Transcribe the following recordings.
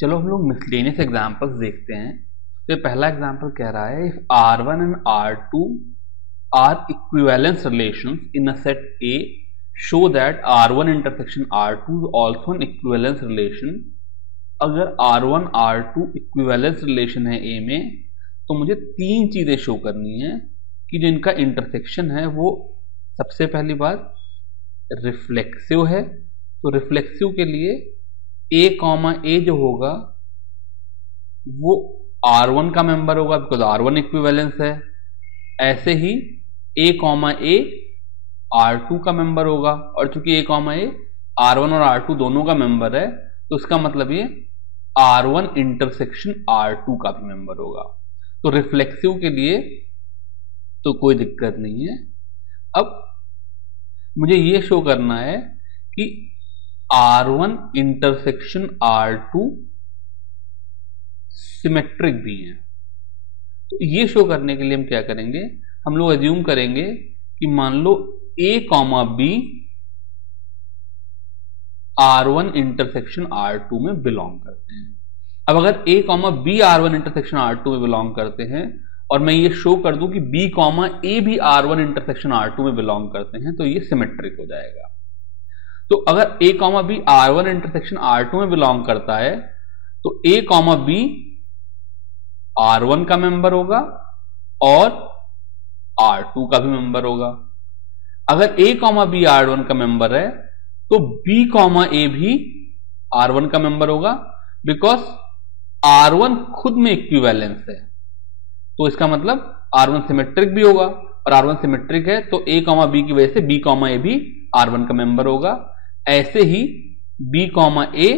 चलो हम लोग मिसलेनियस एग्जांपल्स देखते हैं। तो पहला एग्जांपल कह रहा है, if R1 and R2 are equivalence relations in a set A, show that R1 intersection R2 is also an equivalence relation. अगर R1 R2 इक्विवेलेंस रिलेशन है A में, तो मुझे तीन चीजें शो करनी है कि जो इनका इंटरसेक्शन है वो, सबसे पहली बात रिफ्लेक्सिव है। तो रिफ्लेक्सिव के लिए A, जो होगा वो R1 का मेंबर होगा, बिकॉज R1 इक्विवेलेंस है। ऐसे ही A, R2 का मेंबर होगा, और चूंकि A, R1 और R2 दोनों का मेंबर है, तो इसका मतलब ये R1 इंटरसेक्शन R2 का भी मेंबर होगा। तो रिफ्लेक्सिव के लिए तो कोई दिक्कत नहीं है। अब मुझे ये शो करना है कि R1 इंटरसेक्शन R2 सिमेट्रिक भी है। तो ये शो करने के लिए हम क्या करेंगे, हम लोग अज्यूम करेंगे कि मान लो A, B R1 intersection R2 में बिलोंग करते हैं। अब अगर A, B R1 intersection R2 में बिलोंग करते हैं, और मैं ये शो कर दूं कि B, A भी R1 इंटरसेक्शन R2 में बिलोंग करते हैं, तो ये सिमेट्रिक हो जाएगा। तो अगर A, B R1 intersection R2 में बिलोंग करता है, तो A, B R1 का मेंबर होगा और R2 का भी मेंबर होगा। अगर A, B R1 का मेंबर है, तो B, A भी R1 का मेंबर होगा, बिकॉज R1 खुद में इक्विवेलेंस है। तो इसका मतलब R1 सिमेट्रिक भी होगा, और R1 सिमेट्रिक है तो A, B की वजह से B, A भी R1 का मेंबर होगा। ऐसे ही B, A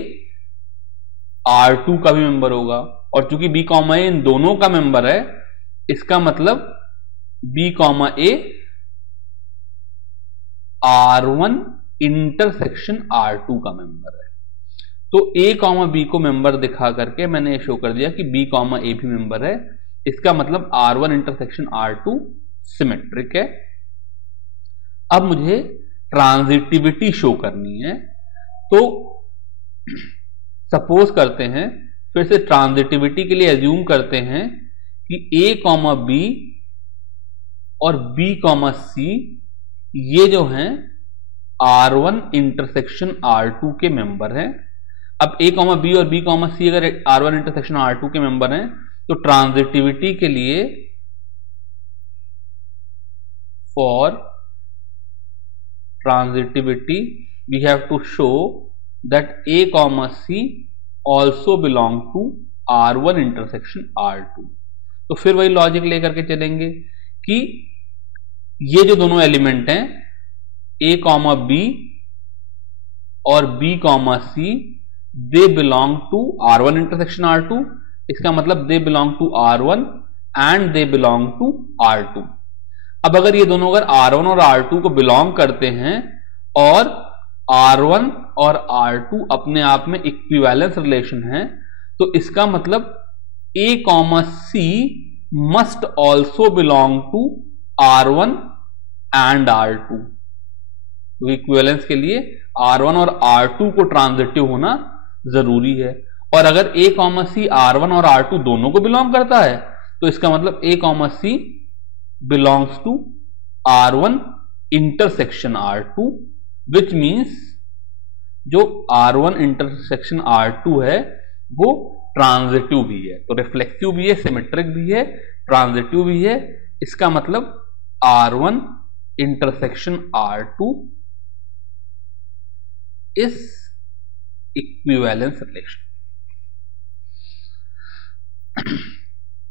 R2 का भी मेंबर होगा, और चूंकि B, A इन दोनों का मेंबर है, इसका मतलब B, A R1 intersection R2 का मेंबर है। तो A, B को मेंबर दिखा करके मैंने ये शो कर दिया कि B, A भी मेंबर है। इसका मतलब R1 इंटरसेक्शन R2 सिमेट्रिक है। अब मुझे ट्रांजिटिविटी शो करनी है। तो सपोज करते हैं, फिर से ट्रांजिटिविटी के लिए एज्यूम करते हैं कि A, B और B, C ये जो हैं R1 इंटरसेक्शन R2 के मेंबर हैं। अब A, B और B, C अगर R1 इंटरसेक्शन R2 के मेंबर हैं, तो ट्रांजिटिविटी के लिए for transitivity we have to show that A, C also belong to R1 intersection R2। तो फिर वही लॉजिक लेकर के चलेंगे कि ये जो दोनों एलिमेंट हैं A, B और B, C they belong to R1 intersection R2। इसका मतलब they belong to R1 and they belong to R2। अब अगर ये दोनों अगर R1 और R2 को बिलोंग करते हैं, और R1 और R2 अपने आप में इक्विवेलेंस रिलेशन है, तो इसका मतलब A, C must also belong to R1 and R2। तो इक्विवेलेंस के लिए R1 और R2 को ट्रांजिटिव होना जरूरी है। और अगर A, C R1 और R2 दोनों को बिलोंग करता है, तो इसका मतलब A, C belongs to R1 intersection R2, which means जो R1 इंटरसेक्शन R2 है वो ट्रांजिटिव भी है। तो रिफ्लेक्सिव भी है, सिमेट्रिक भी है, ट्रांजिटिव भी है। इसका मतलब R1 intersection R2 is equivalence relation.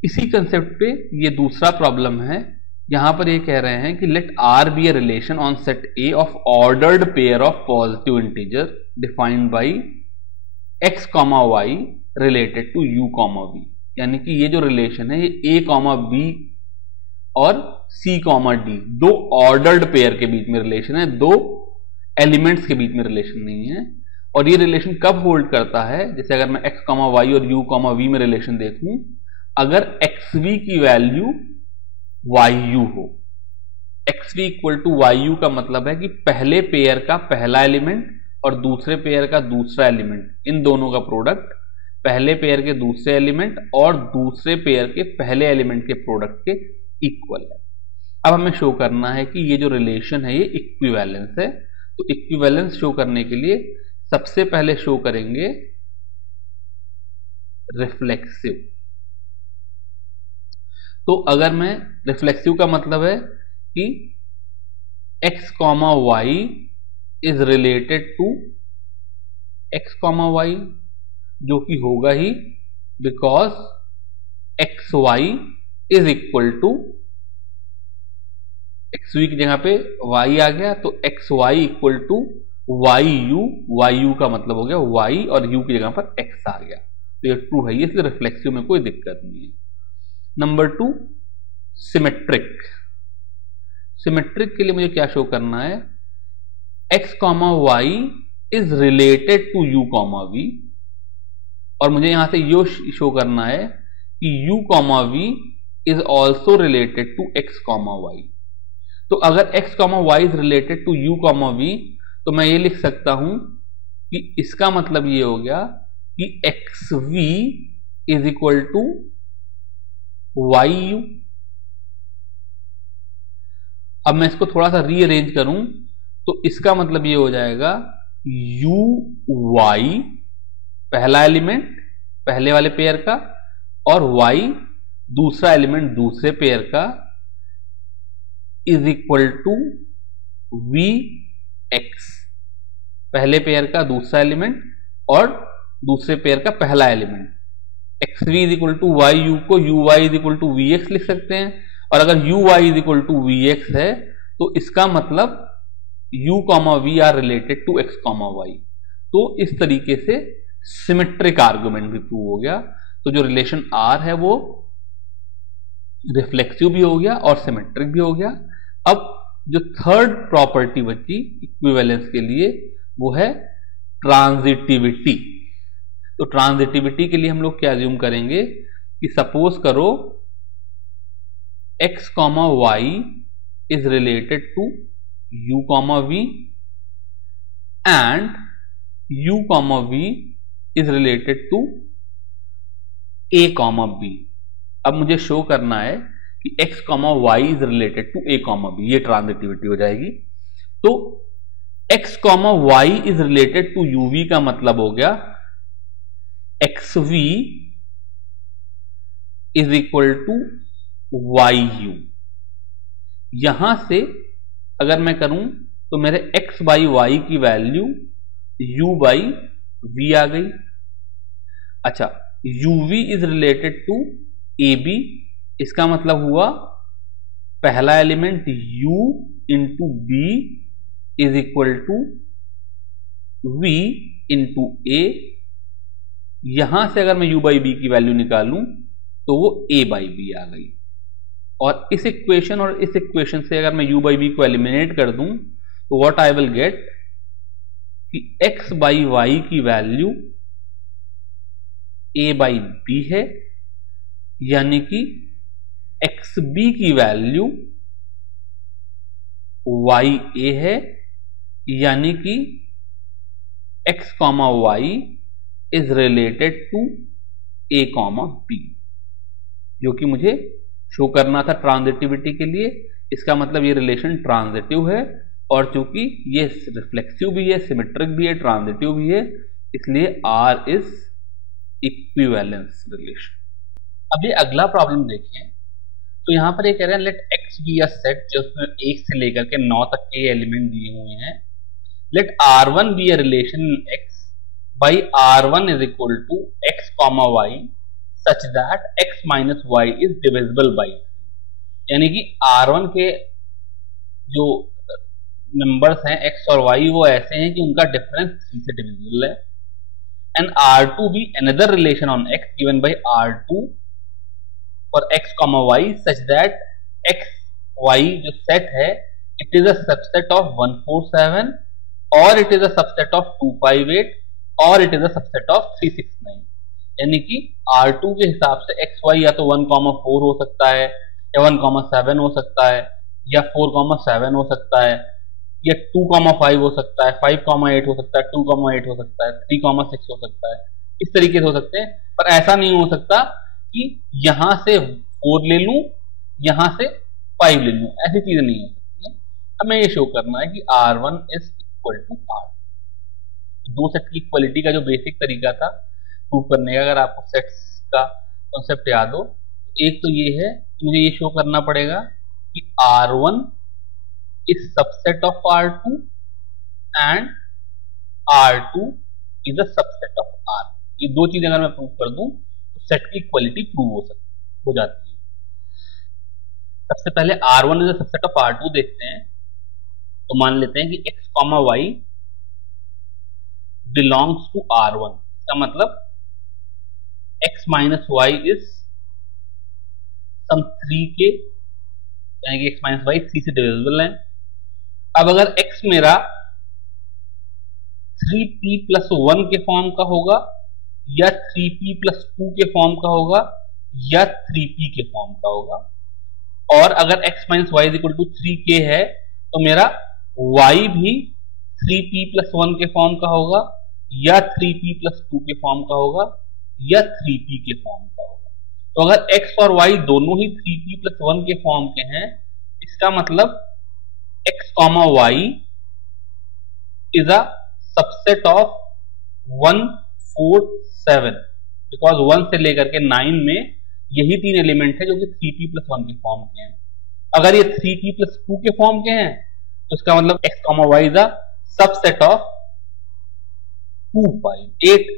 इसी कंसेप्ट पे ये दूसरा प्रॉब्लम है। यहां पर ये कह रहे हैं कि let R be a relation on set A of ordered pair of positive integer defined by x, y related to u, v। यानी कि ये जो रिलेशन है ये A, B और C, D दो ऑर्डर्ड पेयर के बीच में रिलेशन है, दो एलिमेंट्स के बीच में रिलेशन नहीं है। और ये रिलेशन कब होल्ड करता है, जैसे अगर मैं x, y और u, v में रिलेशन देखूं, अगर xv की वैल्यू yu हो। xv इक्वल टू yu का मतलब है कि पहले पेयर का पहला एलिमेंट और दूसरे पेयर का दूसरा एलिमेंट, इन दोनों का प्रोडक्ट पहले पेयर के दूसरे एलिमेंट और दूसरे पेयर के पहले एलिमेंट के प्रोडक्ट के इक्वल है। अब हमें शो करना है कि ये जो रिलेशन है ये इक्विवेलेंस है। तो इक्विवेलेंस शो करने के लिए सबसे पहले शो करेंगे रिफ्लेक्सिव। तो अगर मैं रिफ्लेक्सिव का मतलब है कि x, y is related to x, y, जो कि होगा ही because x y is equal to x v की जगह पे y आ गया, तो x y equal to y u का मतलब हो गया y और u की जगह पर x आ गया। तो ये ट्रू है, इसलिए रिफ्लेक्सिव में कोई दिक्कत नहीं है। Number 2 symmetric. सिमेट्रिक के लिए मुझे क्या शो करना है, x, y is related to u, v, और मुझे यहां से यो शो करना है कि u, v is also related to x, y। तो अगर x, y is related to u, v, तो मैं ये लिख सकता हूं कि इसका मतलब ये हो गया कि xv is equal to yu। अब मैं इसको थोड़ा सा रीअरेंज करूं तो इसका मतलब ये हो जाएगा uy पहला एलिमेंट पहले वाले पेयर का और y दूसरा एलिमेंट दूसरे पेयर का इज इक्वल टू vx, पहले पेयर का दूसरा एलिमेंट और दूसरे पेयर का पहला element. xv is equal to yu को uy is equal to vx लिख सकते हैं, और अगर uy is equal to vx है तो इसका मतलब u, v are related to x, y। तो इस तरीके से सिमेट्रिक आर्गुमेंट भी प्रूव हो गया। तो जो रिलेशन R है वो रिफ्लेक्सिव भी हो गया और सिमेट्रिक भी हो गया। अब जो थर्ड प्रॉपर्टी बची इक्विवेलेंस के लिए वो है ट्रांजिटिविटी। तो ट्रांजिटिविटी के लिए हम लोग क्या अज्यूम करेंगे कि सपोज करो x, y is related to u, v and u, v is related to a, b। अब मुझे शो करना है कि x, y is related to a, b, ये ट्रांजिटिविटी हो जाएगी। तो x, y is related to uv का मतलब हो गया xv is equal to yu। यहां से अगर मैं करूं तो मेरे x बाई y की वैल्यू u बाई v आ गई। अच्छा, uv is related to ab, इसका मतलब हुआ पहला element u into b is equal to v into a। यहां से अगर मैं u बाई b की वैल्यू निकालूं तो वो a बाई b आ गई, और इस इक्वेशन और इस इक्वेशन से अगर मैं u बाई b को एलिमिनेट कर दूं तो व्हाट आई विल गेट कि x बाई y की वैल्यू a बाई b है, यानी कि xb की वैल्यू ya है, यानी कि x, y is related to a, b, जो कि मुझे शो करना था ट्रांजिटिविटी के लिए। इसका मतलब ये रिलेशन ट्रांजिटिव है, और चूंकि ये रिफ्लेक्सिव भी है, सिमेट्रिक भी है, ट्रांजिटिव भी है, इसलिए R इज इक्विवेलेंस रिलेशन। अब ये अगला प्रॉब्लम देखिए। तो यहां पर ये कह रहे हैं let x be a set जिसमें 1 से लेकर के 9 तक के एलिमेंट दिए हुए हैं। Let R1 be a relation x by R1 is equal to x, y such that x minus y is divisible by 3। यानी कि R1 के जो नंबर्स हैं x और y वो ऐसे हैं कि उनका डिफरेंस 3 से डिविजिबल है। एंड R2 भी another relation on x given by R2 for x, y such that x, y जो सेट है it is a subset of 147 और it is a subset of 258 और it is a subset of 369। यानी कि R2 के हिसाब से XY या तो 1,4 हो सकता है, या 1,7 हो सकता है, या 4,7 हो सकता है, या 2,5 हो सकता है, 5,8 हो सकता है, 2,8 हो सकता है, 3,6 हो सकता है, इस तरीके से हो सकते हैं, पर ऐसा नहीं हो सकता कि यहां से 4 ले लूं, यहां से 5 ले लूं, ऐसी चीजें नहीं हो सकती है। हमें ये शो करना है कि R1 is equal to R। दो सेट की इक्वलिटी का जो बेसिक तरीका था प्रूव करने का, अगर आपको सेट्स का कॉन्सेप्ट याद हो, तो एक तो ये है कि मुझे ये शो करना पड़ेगा कि R1 is subset of R2 and R2 is a subset of R। ये दो चीजें अगर मैं प्रूव कर दूं तो सेट की इक्वलिटी प्रूव हो जाती है। सबसे पहले R1 is a subset of R2 देखते हैं। तो मान लेते हैं कि x, y belongs to R1। इसका मतलब x minus y is some 3k, यानी कि x माइनस वाई 3 से डिविजिबल है। अब अगर x मेरा 3p प्लस 1 के फॉर्म का होगा, या 3p प्लस 2 के फॉर्म का होगा, या 3p के फॉर्म का होगा, और अगर x minus y is equal to 3k है तो मेरा y भी 3p प्लस 1 के फॉर्म का होगा, या 3p प्लस 2 के फॉर्म का होगा, या 3p के फॉर्म का होगा। तो अगर x और y दोनों ही 3p प्लस 1 के फॉर्म के हैं, इसका मतलब x, y is a subset of 1, 4, 7, because 1 से लेकर के 9 में यही 3 एलिमेंट है जो कि 3p प्लस 1 के फॉर्म के हैं। अगर ये 3p प्लस 2 के फॉर्म के हैं तो इसका मतलब x, y is a subset of 2, 5, 8,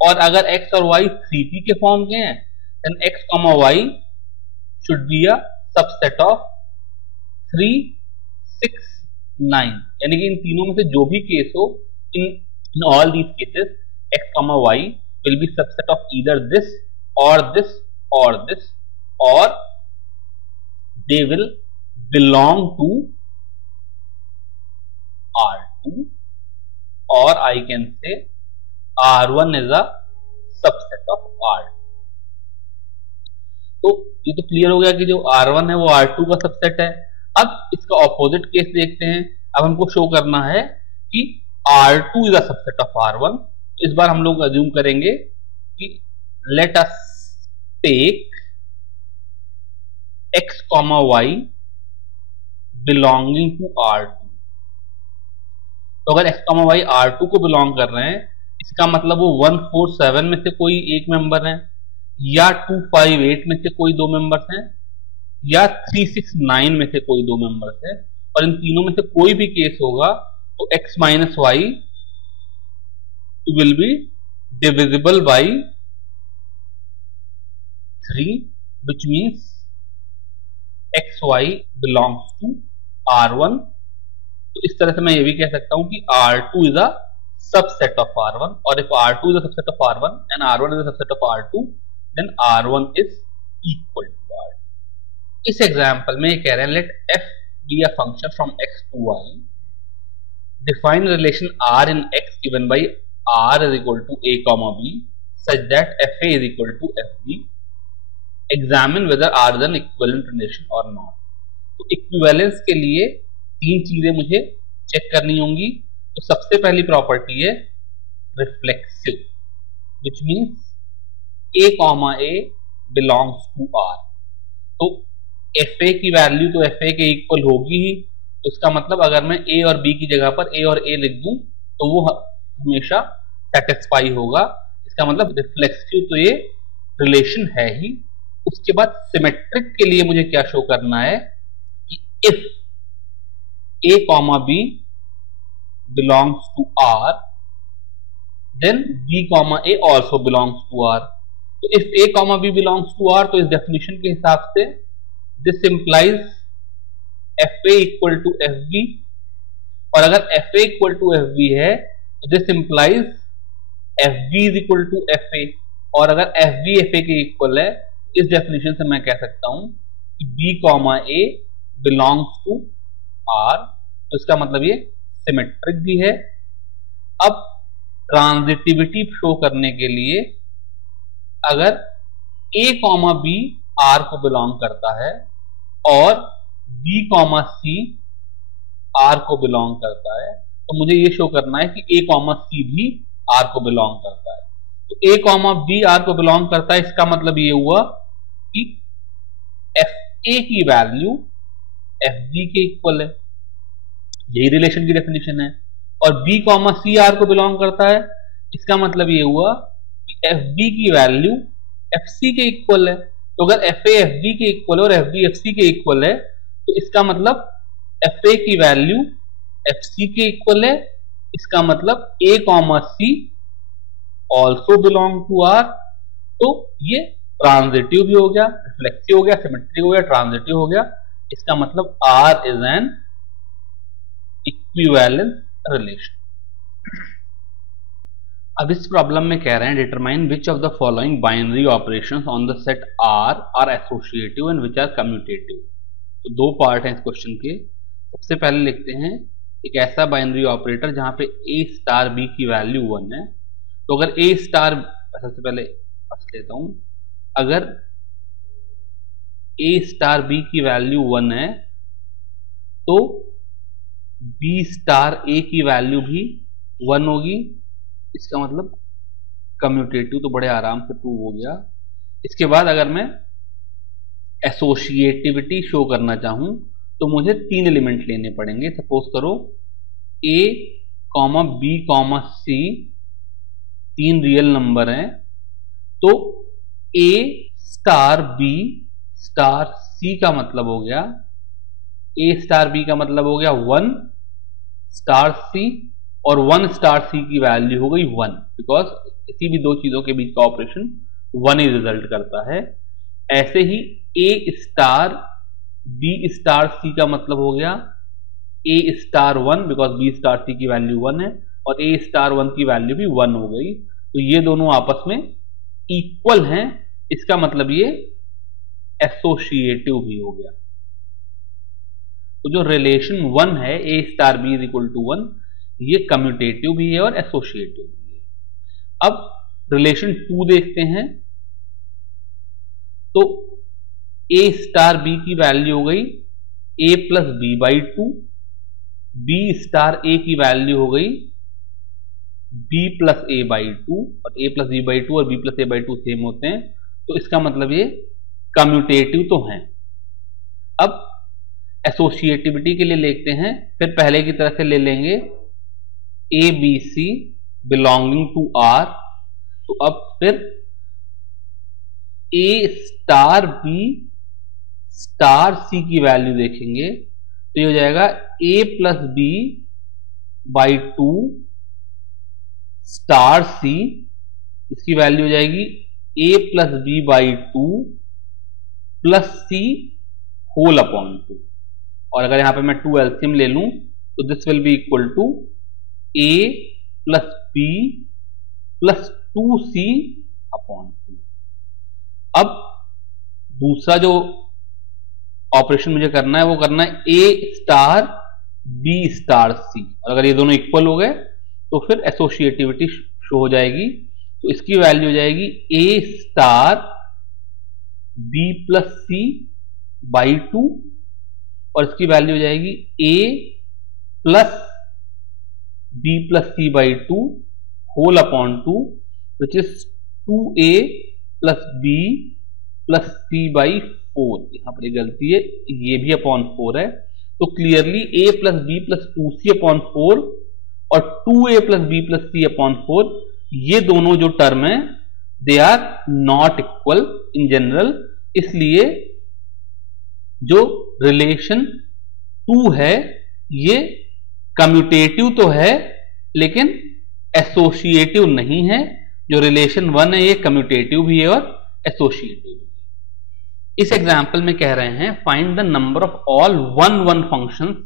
और अगर x और y 3p के फॉर्म के हैं then x, y should be a subset of 3, 6, 9, यानी कि इन तीनों में से जो भी केस हो, in all these cases x, y will be subset of either this or this or this, or they will belong to R2, or I can say R1 is a subset of R2। तो ये तो clear हो गया कि जो R1 है वो R2 का सबसेट है। अब इसका ऑपोजिट केस देखते हैं। अब हमको शो करना है कि R2 is a subset of R1। तो इस बार हम लोग अज्यूम करेंगे कि let us take x, y belonging to R2। तो अगर x, y R2 को बिलोंग कर रहे हैं, इसका मतलब वो 1, 4, 7 में से कोई एक मेंबर है, या 2, 5, 8 में से कोई दो मेंबर्स हैं, या 3, 6, 9 में से कोई दो मेंबर्स है, और इन तीनों में से कोई भी केस होगा तो x minus y will be divisible by 3, which means xy belongs to R1। तो इस तरह से मैं ये भी कह सकता हूं कि R2 is a subset of R1, और if R2 is a subset of R1 and R1 is a subset of R2, then R1 is equal to R2। इस एग्जाम्पल में ये कह रहे हैं let f be a function from x to y, define relation R in x given by R is equal to a comma b such that fa is equal to fb, examine whether R is an equivalent relation or not। तो equivalence के लिए तीन चीजें मुझे check करनी होंगी। तो सबसे पहली प्रॉपर्टी है reflexive, which means a comma a belongs to R। तो fa की वैल्यू तो fa के इक्वल होगी ही, तो इसका मतलब अगर मैं a और b की जगह पर a और a लिख दूं तो वो हमेशा सेटिस्फाई होगा। इसका मतलब रिफ्लेक्सिव तो ये रिलेशन है ही। उसके बाद सिमेट्रिक के लिए मुझे क्या शो करना है कि if a comma b belongs to R then b comma a also belongs to R। तो if a comma b belongs to R, तो इस डेफिनेशन के हिसाब से this implies fa equal to fb, और अगर fa इक्वल टू fb है तो this implies fb is equal to fa, और अगर fb fa के इक्वल है, इस डेफिनेशन से मैं कह सकता हूं कि b comma a belongs to R। तो इसका मतलब ये सिमेट्रिक भी है। अब ट्रांजिटिविटी शो करने के लिए अगर a comma b R को बिलोंग करता है और b comma c R को बिलोंग करता है, तो मुझे ये शो करना है कि a comma c भी R को बिलोंग करता है। तो ए कॉमा बी आर को बिलोंग करता है, इसका मतलब ये हुआ कि एफ ए की वैल्यू एफ बी के इक्वल है, यही रिलेशन की डेफिनेशन है। और बी कॉमा सी आर को बिलोंग करता है, इसका मतलब ये हुआ कि एफ बी की वैल्यू एफ सी के इक्वल है। तो अगर एफ ए एफ बी के इक्वल है और एफ बी एफ सी के इक्वल है, तो इसका मतलब एफ ए की वैल्यू एफ सी के इक्वल है, इसका मतलब a comma c also belong to R. तो ये ट्रांजिटिव भी हो गया, रिफ्लेक्सिव हो गया, सिमेट्रिक हो गया, ट्रांजिटिव हो गया, इसका मतलब are is an equivalence relation. अब इस प्रॉब्लम में कह रहे हैं determine which of the following binary operations on the set are associative and which are commutative. तो दो पार्ट हैं इस क्वेश्चन के। सबसे पहले लिखते हैं एक ऐसा बाइनरी ऑपरेटर जहां पे ए स्टार बी की वैल्यू 1 है। तो अगर ए स्टार, सबसे पहले फर्स्ट लेता हूं, अगर ए स्टार बी की वैल्यू 1 है तो बी स्टार ए की वैल्यू भी 1 होगी, इसका मतलब कम्यूटेटिव। तो बड़े आराम से प्रूव हो गया। इसके बाद अगर मैं एसोसिएटिविटी शो करना चाहूं तो मुझे 3 एलिमेंट लेने पड़ेंगे। सपोज करो ए कॉमा बी कॉमा सी 3 रियल नंबर हैं, तो ए स्टार बी स्टार सी का मतलब हो गया, ए स्टार बी का मतलब हो गया 1 स्टार सी, और 1 स्टार सी की वैल्यू हो गई 1, बिकॉज किसी भी दो चीजों के बीच का ऑपरेशन 1 ही रिजल्ट करता है। ऐसे ही ए स्टार बी स्टार सी का मतलब हो गया ए star 1, because B star c की वैल्यू 1 है, और ए स्टार 1 की वैल्यू भी 1 हो गई। तो ये दोनों आपस में इक्वल हैं, इसका मतलब ये एसोसिएटिव भी हो गया। तो जो रिलेशन 1 है a star b is equal to 1, ये कम्यूटेटिव भी है और एसोसिएटिव भी है। अब रिलेशन 2 देखते हैं। तो ए स्टार बी की वैल्यू हो गई a plus b by 2, b star a की वैल्यू हो गई बी प्लस ए बाई 2, और ए प्लस बी बाई 2 और b plus a by 2 same होते हैं, तो इसका मतलब ये कम्यूटेटिव तो हैं। अब एसोसिएटिविटी के लिए देखते हैं, फिर पहले की तरह से ले लेंगे a b c belonging to R. तो अब फिर a star b star c की वैल्यू देखेंगे, तो ये हो जाएगा a plus b by 2 star c, इसकी वैल्यू हो जाएगी a plus b by 2 plus c whole upon 2। और अगर यहां पे मैं 2 एलसीएम ले लूं तो this will be equal to a plus b plus 2c upon 2। अब दूसरा जो ऑपरेशन मुझे करना है वो करना है ए स्टार बी स्टार सी, और अगर ये दोनों इक्वल हो गए तो फिर एसोसिएटिविटी शो हो जाएगी। तो इसकी वैल्यू हो जाएगी a star b plus c by 2, और इसकी वैल्यू हो जाएगी a plus b plus c by 2 whole upon 2, which is 2a plus b plus c by 4। यहां पर एक गलती है, ये भी अपॉन 4 है। तो clearly a plus b plus 2c upon 4 और 2a plus b plus c upon 4, ये दोनों जो टर्म है they are not equal in general. इसलिए जो रिलेशन 2 है ये कम्यूटेटिव तो है लेकिन एसोसिएटिव नहीं है। जो रिलेशन 1 है ये कम्यूटेटिव भी है और एसोसिएटिव भी है। इस एग्जाम्पल में कह रहे हैं find the number of all 1 functions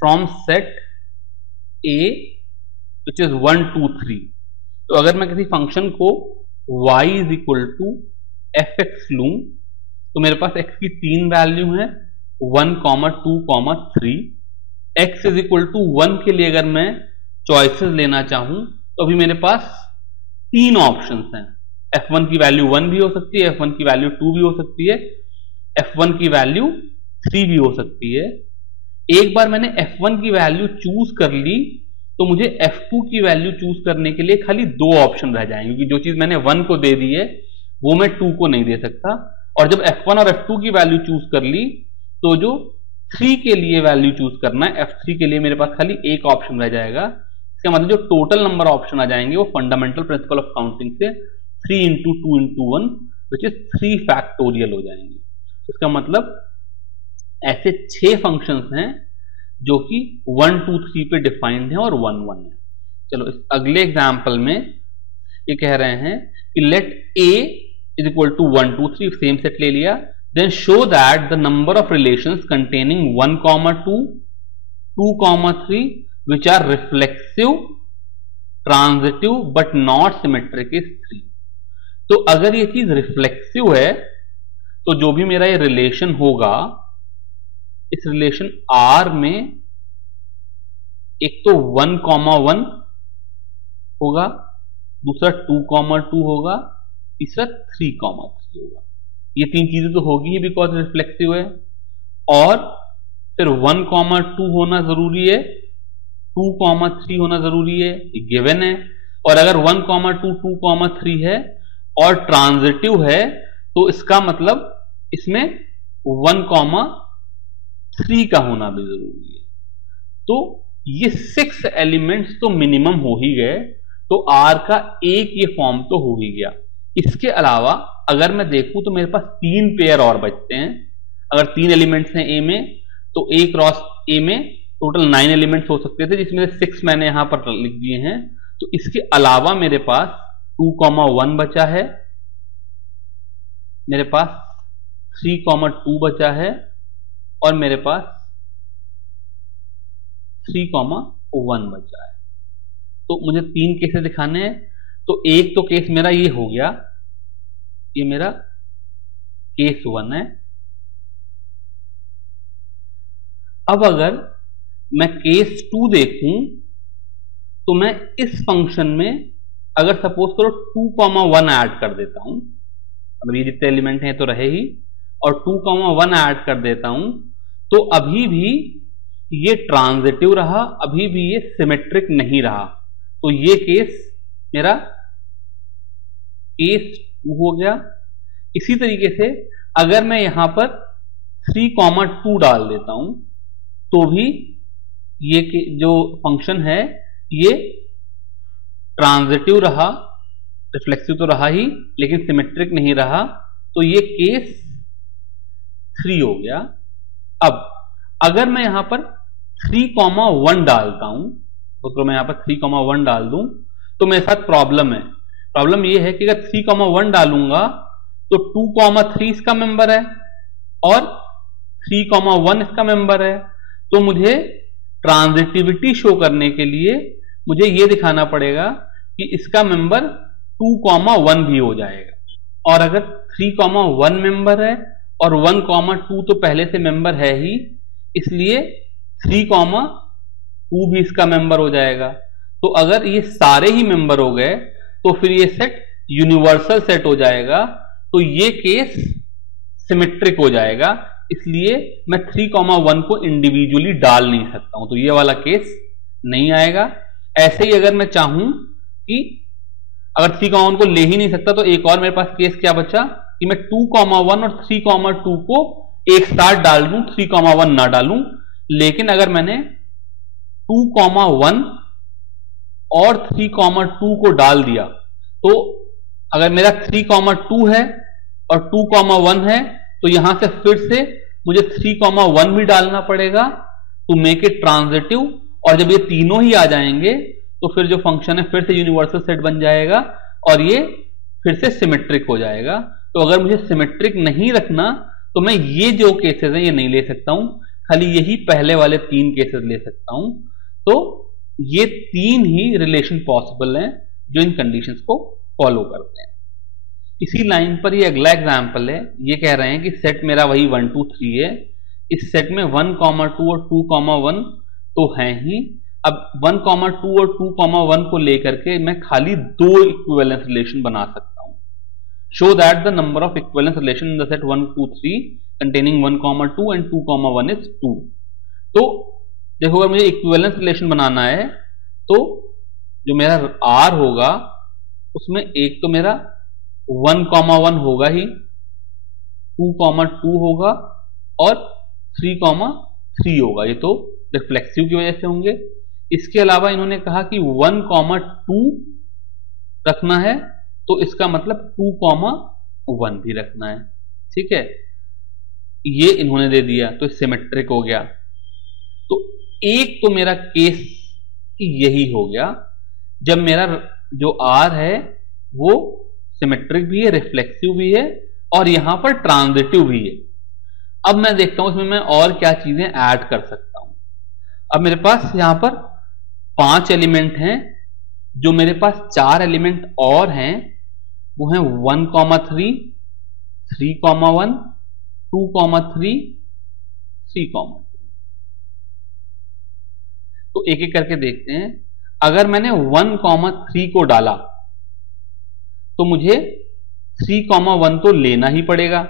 from set A which is 1 2 3। तो अगर मैं किसी फंक्शन को y is equal to f x लूं तो मेरे पास x की 3 वैल्यू है 1, 2, 3। x इज इक्वल टू 1 के लिए अगर मैं चॉइसेस लेना चाहूं तो अभी मेरे पास 3 ऑप्शंस हैं। f1 की वैल्यू 1 भी हो सकती है, f1 की वैल्यू 2 भी हो सकती है, f1 की वैल्यू 3 भी हो सकती है। एक बार मैंने f1 की वैल्यू चूज कर ली तो मुझे F2 की वैल्यू चूज करने के लिए खाली 2 ऑप्शन रह जाएंगे, क्योंकि जो चीज मैंने 1 को दे दी है वो मैं 2 को नहीं दे सकता। और जब F1 और F2 की वैल्यू चूज कर ली तो जो 3 के लिए वैल्यू चूज करना है, F3 के लिए मेरे पास खाली एक ऑप्शन रह जाएगा। इसका मतलब जो टोटल नंबर ऑप्शन आ जाएंगे वो फंडामेंटल प्रिंसिपल ऑफ काउंटिंग से 3 into 2 into 1 which is 3 factorial हो जाएंगे। इसका मतलब ऐसे 6 फंक्शंस हैं जो कि 1 2 3 पे डिफाइंड है और 1 1 है। चलो इस अगले एग्जाम्पल में ये कह रहे हैं कि let a is equal to 1 2 3, same set ले लिया, then show that the number of relations containing 1 2 2 3 which are reflexive transitive but not symmetric is 3। तो अगर ये चीज रिफ्लेक्सिव है तो जो भी मेरा ये रिलेशन होगा, इस रिलेशन R में एक तो 1 1 होगा, दूसरा 2 2 होगा, तीसरा 3 3 होगा। ये 3 चीजें तो होगी ही बिकॉज रिफ्लेक्सिव है। और फिर 1 2 होना जरूरी है, 2 3 होना जरूरी है, ये गिवन है। और अगर 1 2 2 3 है और ट्रांजिटिव है तो इसका मतलब इसमें 1 3 का होना भी जरूरी है। तो ये 6 एलिमेंट्स तो मिनिमम हो ही गए, तो R का एक ये फॉर्म तो हो ही गया। इसके अलावा अगर मैं देखूं तो मेरे पास 3 पेयर और बचते हैं। अगर 3 एलिमेंट्स हैं A में तो A क्रॉस A में टोटल 9 एलिमेंट्स हो सकते थे, जिसमें 6 मैंने यहां पर लिख दिए हैं। तो इसके अलावा मेरे पास 2 1 बचा है, मेरे पास 3 2 बचा है और मेरे पास 3 1 बचा है। तो मुझे 3 केसेस दिखाने हैं। तो एक तो केस मेरा ये हो गया, ये मेरा केस 1 है। अब अगर मैं केस 2 देखूं तो मैं इस फंक्शन में अगर सपोज करो 2 1 ऐड कर देता हूं, मतलब ये जितने एलिमेंट हैं तो रहे ही, और 2 1 ऐड कर देता हूं तो अभी भी ये ट्रांजिटिव रहा, अभी भी ये सिमेट्रिक नहीं रहा। तो ये केस मेरा केस 2 हो गया। इसी तरीके से अगर मैं यहां पर 3 2 डाल देता हूं तो भी ये जो फंक्शन है ये ट्रांजिटिव रहा, रिफ्लेक्सिव तो रहा ही लेकिन सिमेट्रिक नहीं रहा। तो ये केस 3 हो गया। अब अगर मैं यहां पर 3 1 डालता हूं, तो मैं यहां पर 3 1 डाल दूं तो मेरे साथ प्रॉब्लम है। प्रॉब्लम ये है कि अगर 3 1 डालूंगा तो 2 3 इसका मेंबर है और 3 1 इसका मेंबर है। तो मुझे ट्रांजिटिविटी शो करने के लिए मुझे यह दिखाना पड़ेगा कि इसका मेंबर 2 1 भी हो जाएगा। और अगर 3 1 मेंबर है और 1 2 तो पहले से मेंबर है ही, इसलिए 3 2 भी इसका मेंबर हो जाएगा। तो अगर ये सारे ही मेंबर हो गए तो फिर ये सेट यूनिवर्सल सेट हो जाएगा। तो ये केस सिमेट्रिक हो जाएगा, इसलिए मैं 3 1 को इंडिविजुअली डाल नहीं सकता हूं, तो ये वाला केस नहीं आएगा। ऐसे ही अगर मैं चाहूं कि अगर 3 1 को ले ही नहीं सकता तो एक और मेरे पास केस क्या बचा कि मैं 2 1 और 3 2 को एक साथ डाल दूं, 3 1 ना डालूं। लेकिन अगर मैंने 2 1 और 3 2 को डाल दिया तो अगर मेरा 3 2 है और 2 1 है तो यहां से फिर से मुझे 3 1 भी डालना पड़ेगा टू मेक इट ट्रांजिटिव। और जब ये तीनों ही आ जाएंगे तो फिर जो फंक्शन है फिर से यूनिवर्सल सेट बन जाएगा और ये फिर से सिमेट्रिक हो जाएगा। तो अगर मुझे सिमेट्रिक नहीं रखना तो मैं ये जो केसेस हैं ये नहीं ले सकता हूं, खाली यही पहले वाले 3 केसेस ले सकता हूं। तो ये 3 ही रिलेशन पॉसिबल हैं जो इन कंडीशंस को फॉलो करते हैं। इसी लाइन पर ये अगला एग्जांपल है। ये कह रहे हैं कि सेट मेरा वही 1 2 3 है, इस सेट में 1 2 और 2 1 तो हैं ही। अब 1 2 और 2 1 को लेकर के मैं खाली 2 इक्विवेलेंस रिलेशन बना सकता हूं। Show that the number of equivalence relation in the set 1 2 3 containing 1 2 and 2 1 is 2। तो देखो अगर मुझे इक्विवेलेंस रिलेशन बनाना है तो जो मेरा R होगा उसमें एक तो मेरा 1,1 होगा ही, 2,2 होगा और 3,3 होगा। ये तो रिफ्लेक्सिव की वजह से होंगे। इसके अलावा इन्होंने कहा कि 1,2 रखना है, तो इसका मतलब 2,1 भी रखना है। ठीक है, ये इन्होंने दे दिया तो सिमेट्रिक हो गया। तो एक तो मेरा केस यही हो गया जब मेरा जो R है वो सिमेट्रिक भी है, रिफ्लेक्सिव भी है और यहां पर ट्रांजिटिव भी है। अब मैं देखता हूं इसमें मैं और क्या चीजें ऐड कर सकता हूं। अब मेरे पास यहां पर 5 एलिमेंट हैं, जो मेरे पास 4 एलिमेंट और हैं वो हैं 1,3, 3,1, 2,3, 3,2। तो एक एक करके देखते हैं। अगर मैंने 1,3 को डाला तो मुझे 3,1 तो लेना ही पड़ेगा,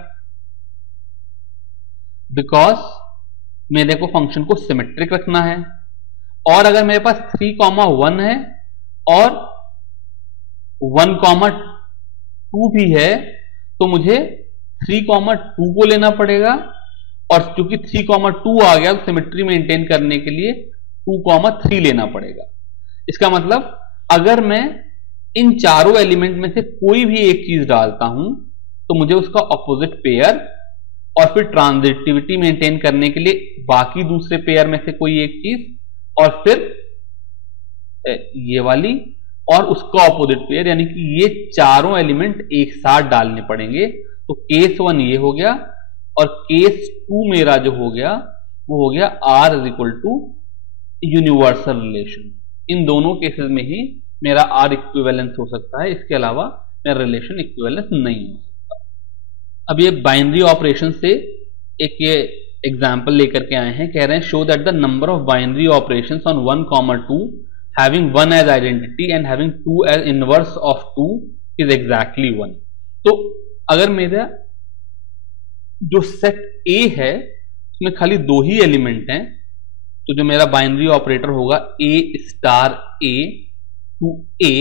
बिकॉज मेरे को फंक्शन को सिमेट्रिक रखना है। और अगर मेरे पास 3,1 है और 1,2 भी है तो मुझे 3,2 को लेना पड़ेगा, और क्योंकि 3,2 आ गया तो सिमेट्री मेंटेन करने के लिए 2,3 लेना पड़ेगा। इसका मतलब अगर मैं इन चारों एलिमेंट में से कोई भी एक चीज डालता हूं तो मुझे उसका ऑपोजिट पेयर और फिर ट्रांजिटिविटी मेंटेन करने के लिए बाकी दूसरे पेयर में से कोई एक चीज और फिर ये वाली और उसका ऑपोजिट पेयर, यानी कि ये चारों एलिमेंट एक साथ डालने पड़ेंगे। तो केस 1 ये हो गया और केस 2 मेरा जो हो गया वो हो गया R is equal to universal relation. इन दोनों केसेस में ही मेरा R इक्विवेलेंस हो सकता है, इसके अलावा मेरा रिलेशन इक्विवेलेंस नहीं हो सकता। अब ये बाइनरी ऑपरेशन से एक ये एग्जाम्पल लेकर के आए हैं, कह रहे हैं show that the number of binary operations on 1,2 having 1 as identity and having 2 as inverse of 2 is exactly 1। तो अगर मेरा जो सेट A है उसमें खाली 2 ही एलिमेंट हैं, तो जो मेरा बाइनरी ऑपरेटर होगा A star A to A,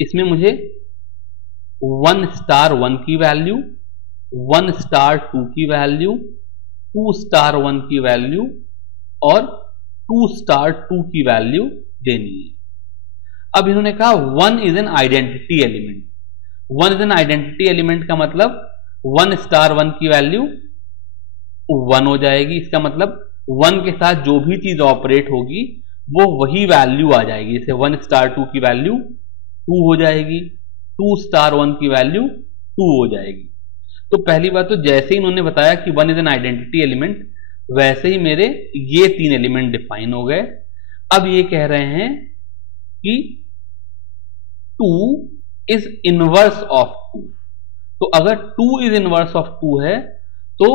इसमें मुझे 1 स्टार 1 की वैल्यू, 1 स्टार 2 की वैल्यू, 2 स्टार 1 की वैल्यू और 2 स्टार 2 की वैल्यू देनी है। अब इन्होंने कहा 1 is an identity element. 1 is an identity element का मतलब 1 स्टार 1 की वैल्यू 1 हो जाएगी। इसका मतलब 1 के साथ जो भी चीज ऑपरेट होगी वो वही वैल्यू आ जाएगी। जैसे 1 स्टार 2 की वैल्यू 2 हो जाएगी, 2 स्टार 1 की वैल्यू 2 हो जाएगी। तो पहली बात तो जैसे ही इन्होंने बताया कि 1 इज एन आइडेंटिटी एलिमेंट, वैसे ही मेरे ये 3 एलिमेंट डिफाइन हो गए। अब ये कह रहे हैं कि 2 इज इनवर्स ऑफ 2। तो अगर 2 इज इनवर्स ऑफ 2 है तो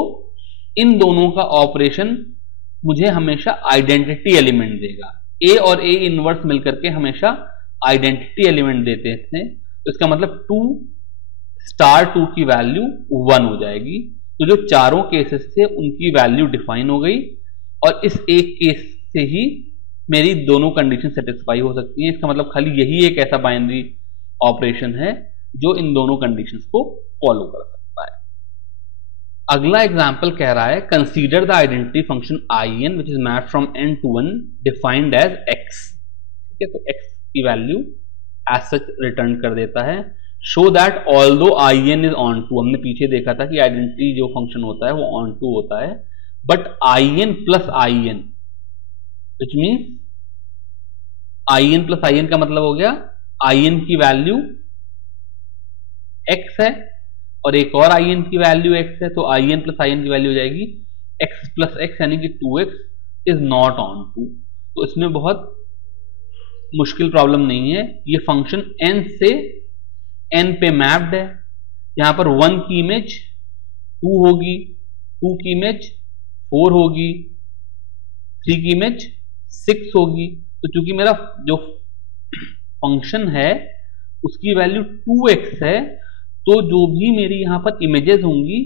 इन दोनों का ऑपरेशन मुझे हमेशा आइडेंटिटी एलिमेंट देगा। A और A इनवर्स मिलकर के हमेशा आइडेंटिटी एलिमेंट देते थे। तो इसका मतलब 2 स्टार 2 की वैल्यू 1 हो जाएगी। तो जो चारों केसेस थे उनकी वैल्यू डिफाइन हो गई और इस एक केस से ही मेरी दोनों कंडीशन सेटिस्फाई हो सकती हैं। इसका मतलब खाली यही एक ऐसा बाइनरी ऑपरेशन है जो इन दोनों कंडीशंस को फॉलो कर सकता है। अगला एग्जांपल कह रहा है consider the identity function in which is mapped from n to 1 defined as x। ठीक है, तो x की वैल्यू एज सच रिटर्न कर देता है। Show that although in is on to, हमने पीछे देखा था कि आइडेंटिटी जो फंक्शन होता है वो on to होता है, but in plus in which means in plus in का मतलब हो गया in की वैल्यू x है और एक और in की वैल्यू x है, तो in प्लस in की वैल्यू हो जाएगी x प्लस x, यानी कि 2x is not on to. तो इसमें बहुत मुश्किल प्रॉब्लम नहीं है। ये फंक्शन n से n पे मैप्ड है। यहां पर 1 की इमेज 2 होगी, 2 की इमेज 4 होगी, 3 की इमेज 6 होगी। तो चूंकि मेरा जो फंक्शन है उसकी वैल्यू 2x है, तो जो भी मेरी यहां पर इमेजेस होंगी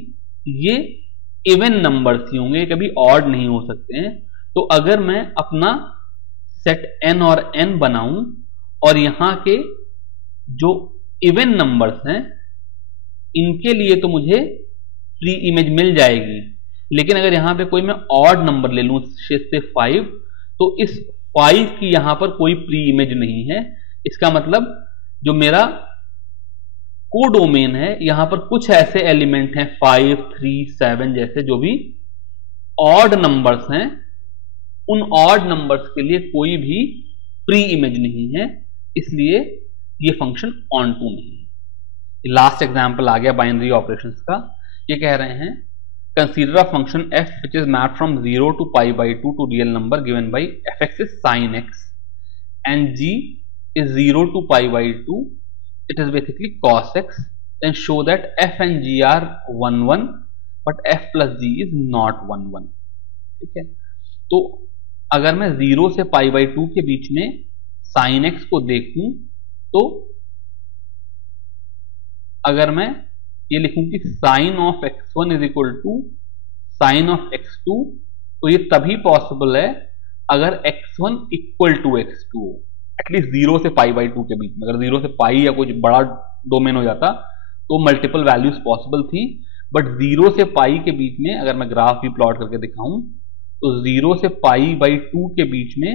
ये इवन नंबर्स ही होंगे, कभी ऑड नहीं हो सकते हैं। तो अगर मैं अपना सेट n और n बनाऊं और यहां के जो इवन नंबर्स हैं इनके लिए तो मुझे प्री इमेज मिल जाएगी, लेकिन अगर यहां पे कोई मैं ऑड नंबर ले लूं से 5, तो इस 5 की यहां पर कोई प्री इमेज नहीं है। इसका मतलब जो मेरा कोडोमेन है यहां पर कुछ ऐसे एलिमेंट हैं 5, 3, 7 जैसे जो भी ऑड नंबर्स हैं, उन ऑड नंबर्स के लिए कोई भी प्री इमेज नहीं है, इसलिए ये फंक्शन ऑन टू नहीं है। लास्ट एग्जांपल आ गया बाइनरी ऑपरेशंस का। ये कह रहे हैं consider a function f which is mapped from 0 to pi/2 to real number given by fx is sin x and g is 0 to pi/2, it is basically cos x, then show that f and g are 1 1 but f plus g is not 1 1। ठीक है, तो अगर मैं 0 से pi/2 के बीच में sin x को देखूं तो अगर मैं ये लिखूं कि sine of x1 is equal to sine of x2, तो ये तभी पॉसिबल है अगर x1 इक्वल टू x2 हो, एटलीस्ट 0 से pi/2 के बीच में। अगर 0 से पाई या कुछ बड़ा डोमेन हो जाता तो मल्टीपल वैल्यूज पॉसिबल थी, बट 0 से पाई के बीच में अगर मैं ग्राफ भी प्लॉट करके दिखाऊं तो 0 से pi/2 के बीच में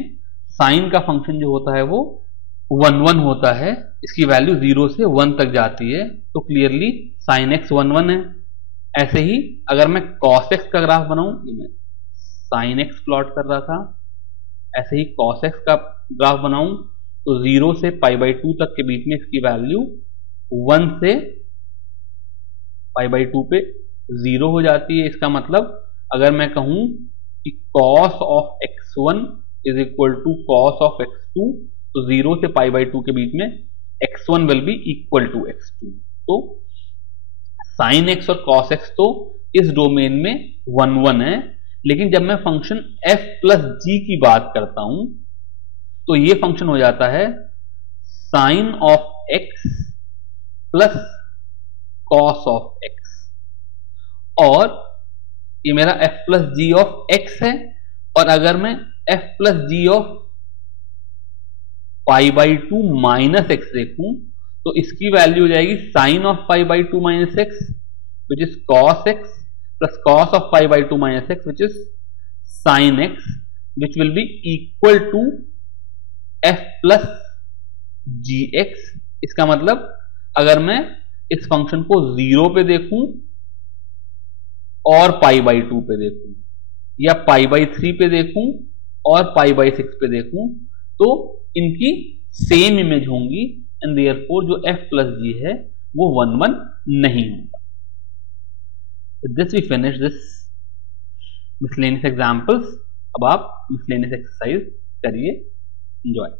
साइन का फंक्शन जो होता है वो 1 1 होता है, इसकी वैल्यू 0 से 1 तक जाती है, तो क्लियरली साइन एक्स 1 1 है। ऐसे ही अगर मैं कॉस एक्स का ग्राफ बनाऊं, मैं साइन एक्स प्लॉट कर रहा था, ऐसे ही कॉस एक्स का ग्राफ बनाऊं तो 0 से pi/2 तक के बीच में इसकी वैल्यू 1 से pi/2 पे 0 हो जाती है। इसका मतलब अगर मैं कहूं कि cos of x1 is equal to cos of x2, तो 0 से pi/2 के बीच में x1 will be equal to x2। तो sin x और cos x तो इस डोमेन में 1 1 है, लेकिन जब मैं फंक्शन f प्लस g की बात करता हूं तो ये फंक्शन हो जाता है sin of x plus cos of x, और ये मेरा f plus g of x है, और अगर मैं f plus g of pi/2 minus x देखूं तो इसकी वैल्यू हो जाएगी sine of pi/2 minus x which is cos x plus cos of pi/2 minus x which is sin x, which will be equal to f plus g x. इसका मतलब अगर मैं इस फंक्शन को 0 पे देखूं और pi/2 पे देखूं, या pi/3 पे देखूं और pi/6 पे देखूं, तो इनकी सेम इमेज होंगी, एंड देयरफॉर जो f प्लस जी है वो 1 1 नहीं होगा। This we finish this miscellaneous examples. अब आप मिसलेनियस एक्सरसाइज करिए, एंजॉय।